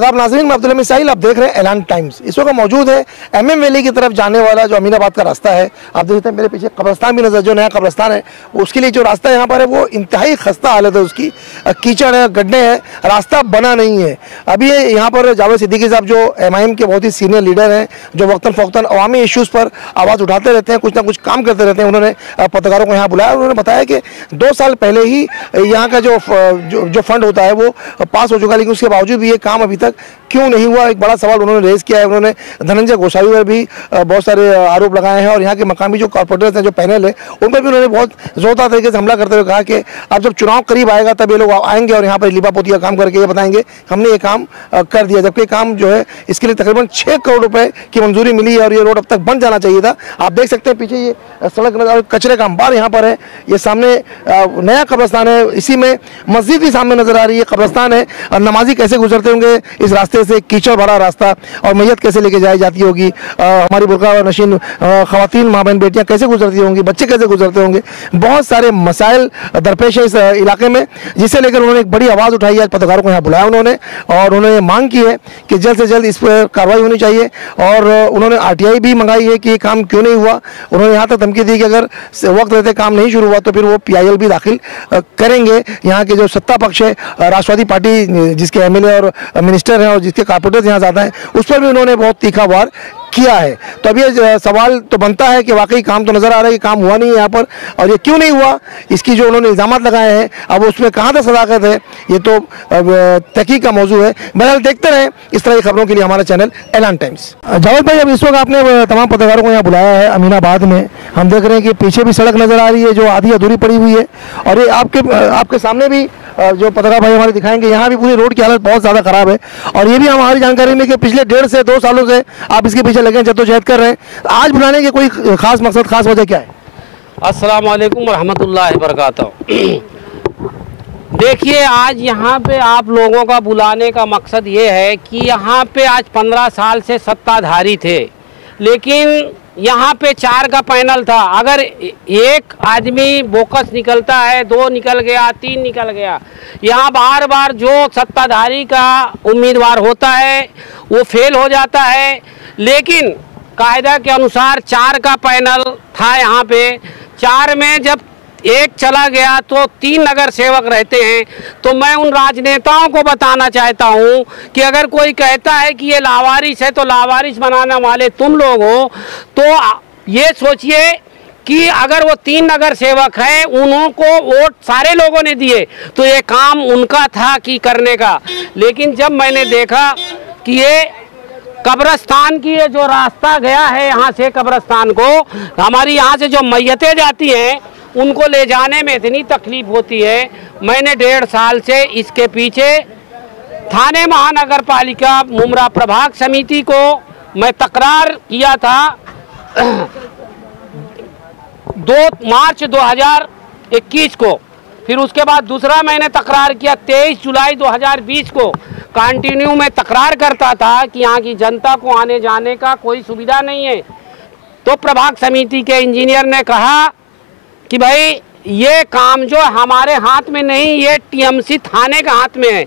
आदाब नाज़रीन, मैं अब्दुल मिसाइल, आप देख रहे हैं ऐलान टाइम्स। इस वक्त मौजूद है MM वैली की तरफ जाने वाला जो अमीनाबाद का रास्ता है। आप देखते हैं मेरे पीछे कब्रस्तान भी नजर, जो नया कब्रस्तान है उसके लिए जो रास्ता यहाँ पर है वो इंतहाई खस्ता हालत है उसकी। कीचड़ है, गड्ढे हैं, रास्ता बना नहीं है। अभी यहाँ पर जावेद सिद्दीकी साहब जो MIM के बहुत ही सीनियर लीडर हैं, जो वक्तन फ़ौक्तन अवामी इशूज़ पर आवाज़ उठाते रहते हैं, कुछ ना कुछ काम करते रहते हैं, उन्होंने पत्रकारों को यहाँ बुलाया। उन्होंने बताया कि 2 साल पहले ही यहाँ का जो फंड होता है वो पास हो चुका, लेकिन उसके बावजूद भी ये काम अभी तक क्यों नहीं हुआ, एक बड़ा सवाल उन्होंने रेज किया है। उन्होंने धनंजय गोसावी पर भी बहुत सारे आरोप लगाए हैं और यहाँ के मकामी जो कॉर्पोरेटर्स हैं, जो पैनल है, उन पर भी उन्होंने बहुत जोरदार तरीके से हमला करते हुए कहा कि अब जब चुनाव करीब आएगा तब ये लोग आएंगे और यहाँ पर लिपा पोती का काम करके ये बताएंगे हमने ये काम कर दिया, जबकि काम जो है इसके लिए तकरीबन 6 करोड़ रुपए की मंजूरी मिली है और ये रोड अब तक बन जाना चाहिए था। आप देख सकते हैं पीछे ये सड़क नजर, कचरे का अंबार यहाँ पर है। ये सामने नया कब्रस्तान है, इसी में मस्जिद भी सामने नजर आ रही है, कब्रस्तान है। नमाजी कैसे गुजरते होंगे इस रास्ते से, कीचड़ भरा रास्ता, और मैयत कैसे लेके जाई जाती होगी, हमारी बुर्का नशीन खवातीन माँ बहन बेटियाँ कैसे गुजरती होंगी, बच्चे कैसे गुजरते होंगे। बहुत सारे मसाइल दरपेश है इस इलाके में, जिसे लेकर उन्होंने एक बड़ी आवाज़ उठाई है। पत्रकारों को यहाँ बुलाया उन्होंने और उन्होंने मांग की है कि जल्द से जल्द इस पर कार्रवाई होनी चाहिए और उन्होंने RTI भी मंगाई है कि ये काम क्यों नहीं हुआ। उन्होंने यहाँ तक धमकी दी कि अगर वक्त रहते काम नहीं शुरू हुआ तो फिर वो PIL भी दाखिल करेंगे। यहाँ के जो सत्ता पक्ष है, राष्ट्रवादी पार्टी, जिसके MLA और मिनिस्टर हैं और जिसके कॉर्पोरेटर्स यहाँ ज़्यादा हैं, उस पर भी उन्होंने बहुत तीखा वार किया है। तो अब ये सवाल तो बनता है कि वाकई काम तो नज़र आ रहा है कि काम हुआ नहीं है यहाँ पर, और ये क्यों नहीं हुआ, इसकी जो उन्होंने इल्ज़ामात लगाए हैं अब उसमें कहाँ तक सदाकत है, ये तो तहकीक का मौजू है। बहरहाल देखते रहें इस तरह की खबरों के लिए हमारा चैनल ऐलान टाइम्स। जावेद भाई, अब इस वक्त आपने तमाम पत्रकारों को यहाँ बुलाया है अमीनाबाद में। हम देख रहे हैं कि पीछे भी सड़क नज़र आ रही है जो आधी अधूरी पड़ी हुई है, और ये आपके सामने भी जो पत्रकार भाई हमारे दिखाएंगे, यहाँ भी पूरी रोड की हालत बहुत ज़्यादा ख़राब है। और ये भी हमारी जानकारी में कि पिछले 1.5 से 2 सालों से आप इसके पीछे लगे जद्दोजहद कर रहे हैं। आज बुलाने के कोई खास मकसद, खास वजह क्या है? अस्सलाम वालेकुम रहमतुल्लाहि बरकातहू। देखिए, आज यहाँ पे आप लोगों का बुलाने का मकसद ये है कि यहाँ पे आज 15 साल से सत्ताधारी थे, लेकिन यहाँ पे 4 का पैनल था। अगर एक आदमी बोकस निकलता है, 2 निकल गया, 3 निकल गया, यहाँ बार बार जो सत्ताधारी का उम्मीदवार होता है वो फेल हो जाता है। लेकिन कायदा के अनुसार 4 का पैनल था यहाँ पे। 4 में जब एक चला गया तो 3 नगर सेवक रहते हैं। तो मैं उन राजनेताओं को बताना चाहता हूं कि अगर कोई कहता है कि ये लावारिस है तो लावारिस बनाने वाले तुम लोग हो, तो ये सोचिए कि अगर वो 3 नगर सेवक हैं, उनको वोट सारे लोगों ने दिए तो ये काम उनका था कि करने का। लेकिन जब मैंने देखा कि ये कब्रस्तान की ये जो रास्ता गया है यहाँ से कब्रस्तान को, हमारी यहाँ से जो मैयतें जाती हैं उनको ले जाने में इतनी तकलीफ होती है, मैंने 1.5 साल से इसके पीछे थाने महानगर पालिका मुमरा प्रभाग समिति को मैं तकरार किया था 2 मार्च 2021 को। फिर उसके बाद दूसरा मैंने तकरार किया 23 जुलाई 2020 को। कंटिन्यू में तकरार करता था कि यहाँ की जनता को आने जाने का कोई सुविधा नहीं है। तो प्रभाग समिति के इंजीनियर ने कहा कि भाई ये काम जो हमारे हाथ में नहीं, ये TMC थाने का हाथ में है।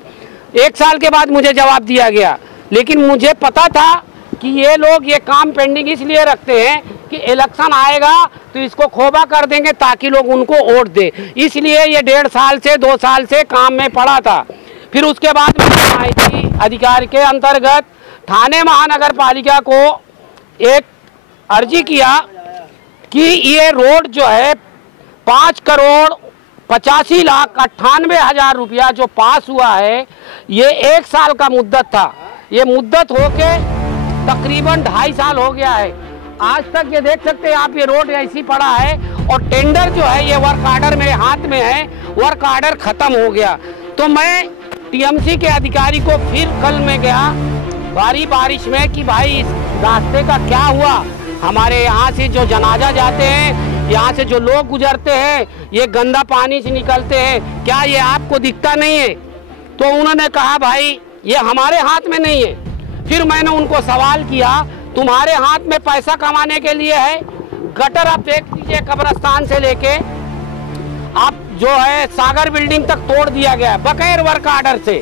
1 साल के बाद मुझे जवाब दिया गया, लेकिन मुझे पता था कि ये लोग ये काम पेंडिंग इसलिए रखते हैं कि इलेक्शन आएगा तो इसको खोबा कर देंगे ताकि लोग उनको वोट दे, इसलिए ये 1.5 साल से 2 साल से काम में पड़ा था। फिर उसके बाद मैंने माहिती अधिकार के अंतर्गत थाने महानगर पालिका को एक अर्जी किया कि ये रोड जो है 5 करोड़ 85 लाख 98 हजार रुपया जो पास हुआ है, ये 1 साल का मुद्दत था। ये मुद्दत होके तकरीबन 2.5 साल हो गया है। आज तक ये देख सकते हैं आप, ये रोड ऐसी पड़ा है और टेंडर जो है ये वर्क आर्डर मेरे हाथ में है, वर्क आर्डर ख़त्म हो गया। तो मैं TMC के अधिकारी को फिर कल में गया भारी बारिश में कि भाई इस रास्ते का क्या हुआ, हमारे यहाँ से जो जनाजा जाते हैं, यहाँ से जो लोग गुजरते हैं, ये गंदा पानी से निकलते हैं, क्या ये आपको दिखता नहीं है? तो उन्होंने कहा भाई ये हमारे हाथ में नहीं है। फिर मैंने उनको सवाल किया, तुम्हारे हाथ में पैसा कमाने के लिए है, गटर आप देख लीजिए, कब्रस्तान से लेके आप जो है सागर बिल्डिंग तक तोड़ दिया गया बगैर वर्क आर्डर से,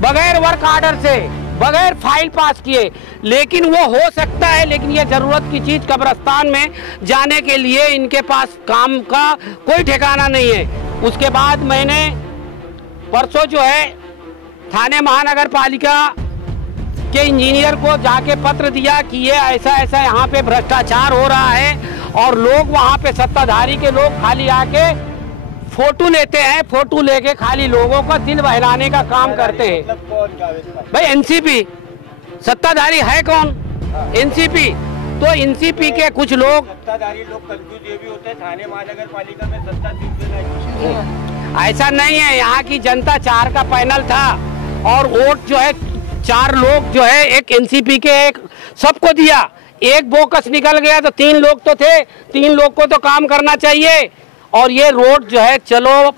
बगैर वर्क आर्डर से। बगैर फाइल पास किए। लेकिन वो हो सकता है, लेकिन ये ज़रूरत की चीज़ कब्रिस्तान में जाने के लिए इनके पास काम का कोई ठिकाना नहीं है। उसके बाद मैंने परसों जो है थाने महानगर पालिका के इंजीनियर को जाके पत्र दिया कि ये ऐसा ऐसा यहाँ पे भ्रष्टाचार हो रहा है, और लोग वहाँ पे सत्ताधारी के लोग खाली आके फोटो लेते हैं, फोटो लेके खाली लोगों का दिल बहलाने का काम करते हैं। भाई एनसीपी सत्ताधारी है कौन? एनसीपी। तो एनसीपी के कुछ लोग सत्ताधारी लोग कंफ्यूज ये भी होते हैं, थाने महानगर पालिका में सत्ता ऐसा नहीं है। यहाँ की जनता 4 का पैनल था और वोट जो है 4 लोग जो है एक एनसीपी के एक सबको दिया, एक बोकस निकल गया तो 3 लोग तो थे, 3 लोग को तो काम करना चाहिए। और ये रोड जो है चलो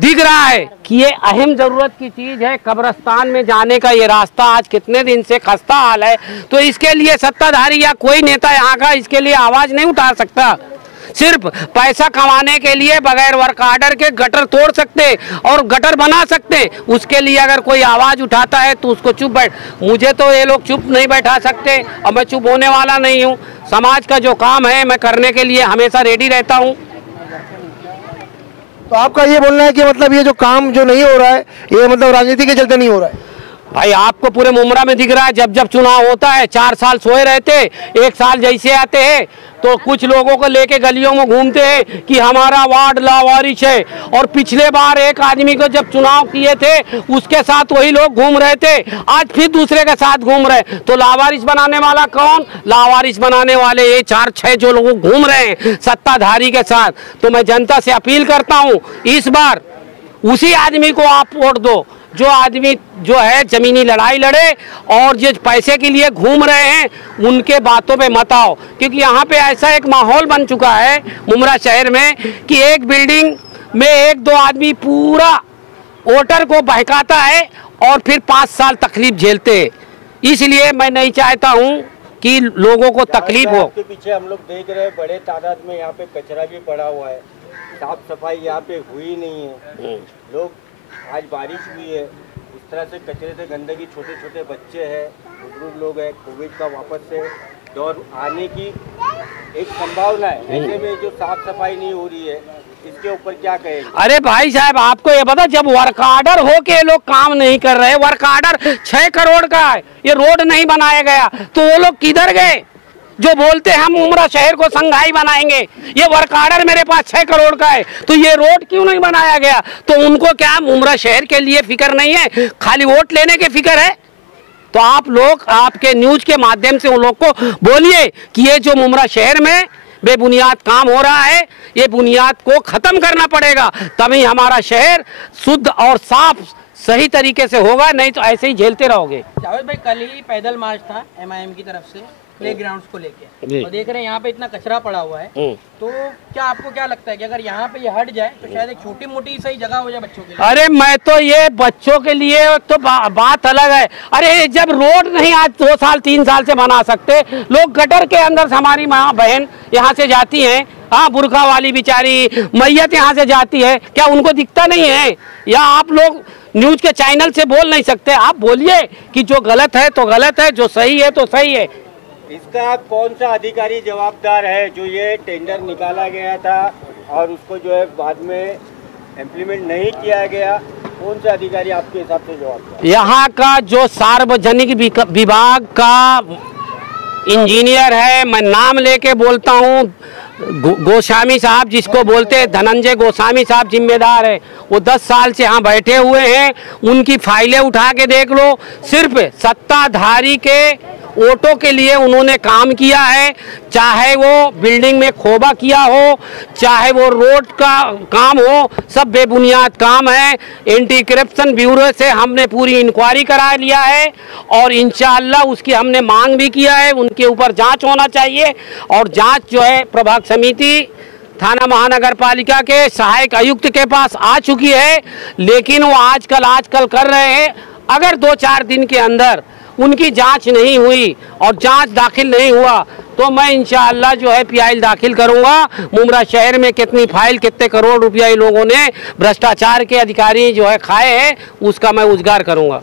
दिख रहा है कि ये अहम जरूरत की चीज है, कब्रिस्तान में जाने का ये रास्ता आज कितने दिन से खस्ता हाल है। तो इसके लिए सत्ताधारी या कोई नेता यहाँ का इसके लिए आवाज नहीं उठा सकता। सिर्फ पैसा कमाने के लिए बगैर वर्क आर्डर के गटर तोड़ सकते और गटर बना सकते, उसके लिए अगर कोई आवाज उठाता है तो उसको चुप बैठ। मुझे तो ये लोग चुप नहीं बैठा सकते और मैं चुप होने वाला नहीं हूँ। समाज का जो काम है मैं करने के लिए हमेशा रेडी रहता हूँ। तो आपका ये बोलना है कि मतलब ये जो काम जो नहीं हो रहा है ये मतलब राजनीति के चलते नहीं हो रहा है? भाई आपको पूरे मुमरा में दिख रहा है, जब जब चुनाव होता है 4 साल सोए रहते, 1 साल जैसे आते हैं तो कुछ लोगों को लेके गलियों में घूमते हैं कि हमारा वार्ड लावारिश है। और पिछले बार एक आदमी को जब चुनाव किए थे उसके साथ वही लोग घूम रहे थे, आज फिर दूसरे के साथ घूम रहे। तो लावारिश बनाने वाला कौन? लावारिश बनाने वाले ये 4-6 जो लोग घूम रहे हैं सत्ताधारी के साथ। तो मैं जनता से अपील करता हूँ इस बार उसी आदमी को आप वोट दो जो आदमी जो है जमीनी लड़ाई लड़े, और जो पैसे के लिए घूम रहे हैं उनके बातों पे मत आओ। क्योंकि यहाँ पे ऐसा एक माहौल बन चुका है मुमरा शहर में कि एक बिल्डिंग में 1-2 आदमी पूरा वोटर को बहकाता है और फिर 5 साल तकलीफ झेलते हैं। इसलिए मैं नहीं चाहता हूँ कि लोगों को तकलीफ हो। आपके पीछे हम लोग देख रहे हैं बड़े तादाद में यहाँ पे कचरा भी पड़ा हुआ है, साफ सफाई यहाँ पे हुई नहीं है। लोग आज बारिश हुई है, इस तरह से कचरे से गंदगी, छोटे छोटे बच्चे हैं, बुजुर्ग लोग हैं, कोविड का वापस से दौर आने की एक संभावना है। ऐसे में जो साफ सफाई नहीं हो रही है इसके ऊपर क्या कहेंगे? अरे भाई साहब आपको ये पता, जब वर्क आर्डर हो के लोग काम नहीं कर रहे, वर्क आर्डर 6 करोड़ का है, ये रोड नहीं बनाया गया तो वो लोग किधर गए जो बोलते हैं हम उमरा शहर को संघाई बनाएंगे? ये वर्क आर्डर मेरे पास 6 करोड़ का है तो ये रोड क्यों नहीं बनाया गया? तो उनको क्या उमरा शहर के लिए फिक्र नहीं है, खाली वोट लेने के फिक्र है? तो आप लोग आपके न्यूज के माध्यम से उन लोग को बोलिए कि ये जो मुमरा शहर में बेबुनियाद काम हो रहा है ये बुनियाद को खत्म करना पड़ेगा, तभी हमारा शहर शुद्ध और साफ सही तरीके से होगा, नहीं तो ऐसे ही झेलते रहोगे। जावेद भाई कल ही पैदल मार्च था MIM की तरफ से प्ले ग्राउंड्स को लेके, और देख रहे हैं यहाँ पे इतना कचरा पड़ा हुआ है, तो क्या आपको क्या लगता है कि अगर यहाँ पे ये हट जाए तो शायद एक छोटी मोटी सही जगह हो जाए बच्चों के लिए? अरे मैं तो ये बच्चों के लिए तो बात अलग है। अरे जब रोड नहीं आज 2 साल 3 साल से बना सकते, लोग गटर के अंदर से हमारी माँ बहन यहाँ से जाती हैं, हाँ बुरखा वाली बेचारी मैयत यहाँ से जाती है, क्या उनको दिखता नहीं है? या आप लोग न्यूज के चैनल से बोल नहीं सकते? आप बोलिए कि जो गलत है तो गलत है, जो सही है तो सही है। इसका कौन सा अधिकारी जवाबदार है जो ये टेंडर निकाला गया था और उसको जो है बाद में इम्प्लीमेंट नहीं किया गया? कौन सा अधिकारी आपके हिसाब से जवाबदार? यहाँ का जो सार्वजनिक विभाग का इंजीनियर है, मैं नाम लेके बोलता हूँ, गोस्वामी साहब जिसको बोलते हैं, धनंजय गोस्वामी साहब जिम्मेदार है। वो 10 साल से यहाँ बैठे हुए हैं, उनकी फाइलें उठा के देख लो, सिर्फ सत्ताधारी के वोटों के लिए उन्होंने काम किया है। चाहे वो बिल्डिंग में खोबा किया हो, चाहे वो रोड का काम हो, सब बेबुनियाद काम है। एंटी करप्शन ब्यूरो से हमने पूरी इंक्वायरी करा लिया है और इंशाअल्लाह उसकी हमने मांग भी किया है, उनके ऊपर जांच होना चाहिए। और जांच जो है प्रभाग समिति थाना महानगर पालिका के सहायक आयुक्त के पास आ चुकी है, लेकिन वो आजकल कर रहे हैं। अगर 2-4 दिन के अंदर उनकी जांच नहीं हुई और जांच दाखिल नहीं हुआ तो मैं इंशाअल्लाह जो है PIL दाखिल करूंगा। मुमरा शहर में कितनी फाइल, कितने करोड़ रुपया इन लोगों ने भ्रष्टाचार के अधिकारी जो है खाए हैं, उसका मैं उजागर करूंगा।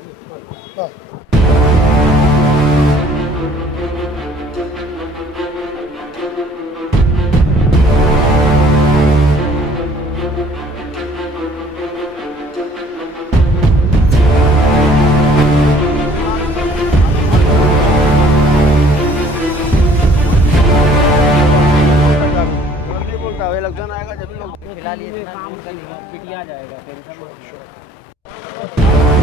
फिलहाल ये काम पिटिया जाएगा, टेंशन मत लो।